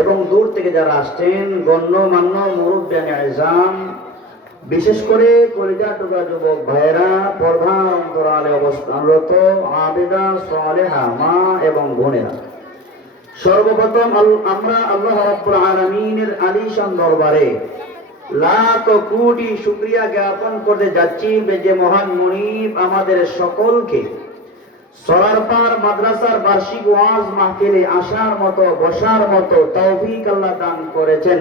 এবং দূর থেকে যারা আসছেন গণ্যমান্য মুরব্বিয়ান আযম, বিশেষ করে কলিজা টুকরা যুবক ভাইয়েরা, পর্দা অন্তরালে অবস্থানরত আবিদা সালেহা মা এবং বোনেরা, সর্বপ্রথম আমরা আল্লাহ রাব্বুল আলামিনের আলিশান দরবারে লাখ কোটি শুকরিয়া জ্ঞাপন করতে যাচ্ছি যে মহান মুনিব আমাদের সকলকে সরারপাড় মাদ্রাসার বার্ষিক ওয়াজ মাহফিলে আসার মতো বসার মতো তৌফিক আল্লাহ দান করেছেন।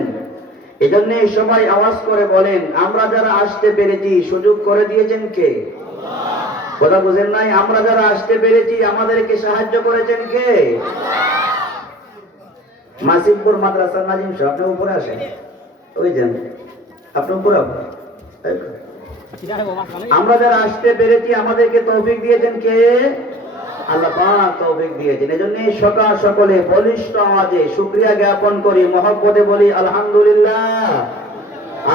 এজন্য সবাই আওয়াজ করে বলেন, আমরা যারা আসতে পেরেছি সুযোগ করে দিয়েছেন কে? কথা বুঝেন নাই? আমরা যারা আসতে পেরেছি আমাদেরকে সাহায্য করেছেন কে? মাসিমপুর মাদ্রাসার নাজিম সাহেব, আপনি উপরে আসেন, ওই যান, আপনি উপরে। আমরা যারা আসতে পেরেছি আমাদেরকে তৌফিক দিয়েছেন কে? আল্লাহ পাক তৌফিক দিয়েছেন। এজন্য সকলে বলিষ্ঠ আওয়াজে শুকরিয়া জ্ঞাপন করি, মহব্বতে বলি আলহামদুলিল্লাহ।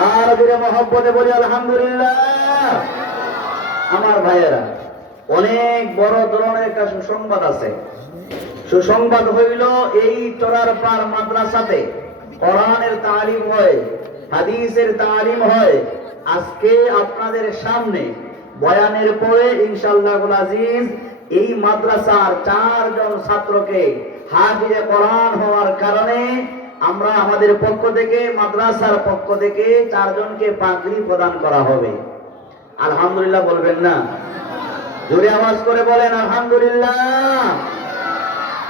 আর জোরে মহব্বতে বলি আলহামদুলিল্লাহ। আমার ভাইয়েরা, অনেক বড় ধরনের একটা সুসংবাদ আছে। সুসংবাদ হইল, এই চরারপাড় মাদ্রাসাতে কোরআনের তালিম হয়, হাদিসের তালিম হয়। আজকে আপনাদের সামনে বয়ানের পরে ইনশাআল্লাহুল আজিজ এই মাদ্রাসার 4 জন ছাত্রকে হাফিজে কোরআন হওয়ার কারণে আমরা আমাদের পক্ষ থেকে, মাদ্রাসার পক্ষ থেকে 4 জনকে পাগড়ি প্রদান করা হবে। আলহামদুলিল্লাহ বলবেন না? জোরে আওয়াজ করে বলেন আলহামদুলিল্লাহ।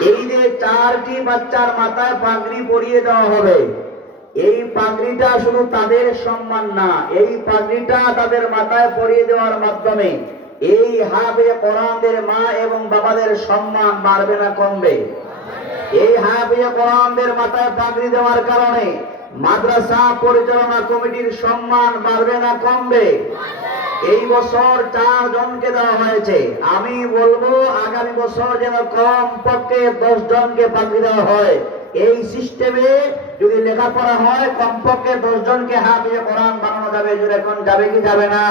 এই যে 4টি বাচ্চার মাথায় পাগড়ি পরিয়ে দেওয়া হবে, এই পাগড়িটা শুধু তাদের সম্মান না, এই পাগড়িটা তাদের মাথায় পরিয়ে দেওয়ার মাধ্যমে এই হাফেজে কোরআনদের মা এবং বাবাদের সম্মান বাড়বে না কমবে? এই হাফেজে কোরআনদের মাথায় পাগড়ি দেওয়ার কারণে মাদ্রাসা পরিচালনা কমিটির সম্মান বাড়বে না কমবে? এই বছর 4 জনকে দেওয়া হয়েছে, আমি বলবো আগামী বছর যেন কমপক্ষে 10 জনকে পাগড়ি দেওয়া হয়। এই সিস্টেমে যদি লেখাপড়া হয় কমপক্ষে 10 জনকে হাফেজে কোরআন বানানো যাবে। এখন যাবে কি যাবে না?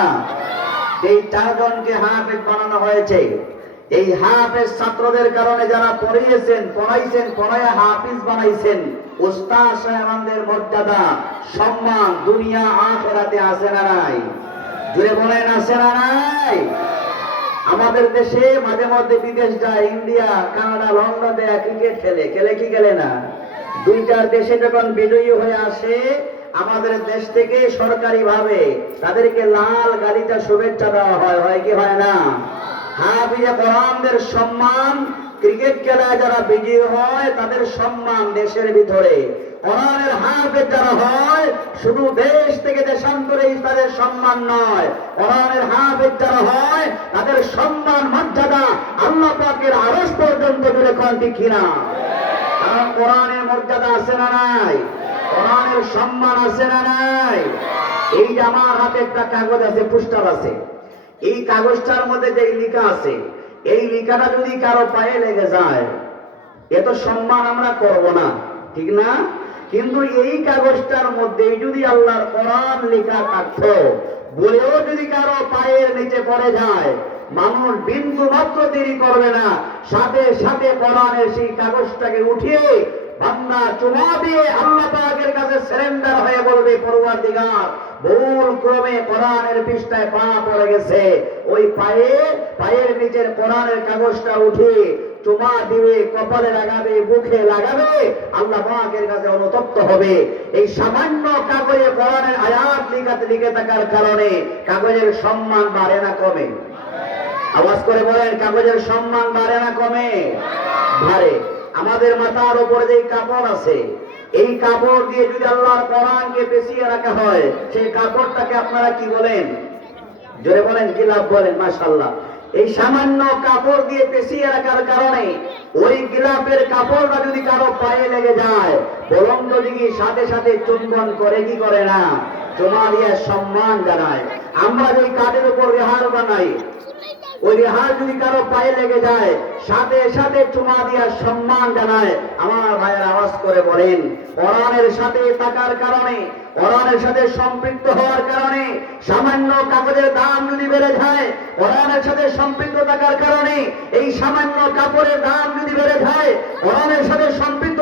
এই 4 জনকে হাফেজ বানানো হয়েছে। এই হাফেজ ছাত্রদের কারণে যারা পড়িয়েছেন, পড়াইছেন, পড়ায়া হাফিজ বানাইছেন, উস্তাদ সাহেবদের মর্যাদা সম্মান দুনিয়া আখিরাতে আছে না নাই? জুড়ে বলেন আছে না নাই? আমাদের দেশে মাঝে মধ্যে বিদেশ যায়, ইন্ডিয়া, কানাডা, লন্ডনে ক্রিকেট খেলে কি খেলে না? 2টার দেশে যখন বিজয়ী হয়ে আসে, আমাদের দেশ থেকে সরকারি ভাবে তাদেরকে লাল গালিচা শুভেচ্ছা দেওয়া হয়, হয় কি হয় না? হাফিজে কোরআনদের সম্মান, ক্রিকেট খেলায় যারা বিজয়ী হয় তাদের সম্মান দেশের ভিতরে, কোরআনের হাফেজ যারা হয় শুধু দেশ থেকে দেশান্তরে তাদের সম্মান নয়, কোরআনের হাফেজ যারা হয় তাদের সম্মান মর্যাদা আল্লাহ পাকের আরশ পর্যন্ত জুড়ে কোনটি কিনা? কারণ কোরআনের মর্যাদা আছে না নাই? কোরআনের সম্মান আছে না নাই? এই যে আমার হাতে একটা কাগজ আছে, পুস্টার আছে, এই কাগজটার মধ্যে যে লেখা আছে, এই লেখাটা যদি কারো পায়ে লেগে যায় এত সম্মান আমরা করব না, ঠিক না? কিন্তু এই কাগজটার মধ্যে যদি আল্লাহর কোরআন লেখা থাকতো, বলেও যদি কারো পায়ের নিচে পড়ে যায়, মানুষ বিন্দু মাত্র দেরি করবে না, সাথে সাথে কোরআনের সেই কাগজটাকে উঠিয়ে বান্দা চুমা দিয়ে আল্লাহ পাকের কাছে সারেন্ডার হয়ে বলবে, পরওয়ারদিগার, ভুল ক্রমে কোরআনের পৃষ্ঠায় পা পড়ে গেছে, ওই পায়ের নিচের কোরআনের কাগজটা উঠিয়ে চুমা দিবে, কপালে লাগাবে, মুখে লাগাবে, আল্লাহ পাকের কাছে অনুতপ্ত হবে। এই সামান্য কাগজে কোরআনের আয়াত লিখে থাকার কারণে কাগজের সম্মান বাড়ে না কমে? আওয়াজ করে বলেন, কাগজের সম্মান বাড়ে না কমে? বাড়ে। আমাদের মাথার উপরে যে কাপড় আছে, এই কাপড় দিয়ে যদি আল্লাহর কোরআনকে পেঁচিয়ে রাখা হয়, সেই কাপড়টাকে আপনারা কি বলেন? জোরে বলেন, গিলাফ বলেন। মাশাআল্লাহ। এই সামান্য কাপড় দিয়ে পেঁচিয়ে রাখার কারণে ওই গিলাফের কাপড়টা যদি কারো পায়ে লেগে যায়, বরং যদি সাথে সাথে চুম্বন করে কি করে না? চুমা দিয়ে সম্মান জানায়। আমরা যে কাঠের উপর রেহার বানাই, ওই রেহার যদি কারো পায়ে লেগে যায়, সাথে সাথে চুমা দিয়া সম্মান জানায়। আমার ভাইয়ের আওয়াজ করে বলেন, কোরআনের সাথে থাকার কারণে, কোরআনের সাথে সম্পৃক্ত হওয়ার কারণে সামান্য কাগজের দাম যদি বেড়ে যায়, কোরআনের সাথে সম্পৃক্ত থাকার কারণে এই সামান্য কাপড়ের দাম যদি বেড়ে যায়, কোরআনের সাথে সম্পৃক্ত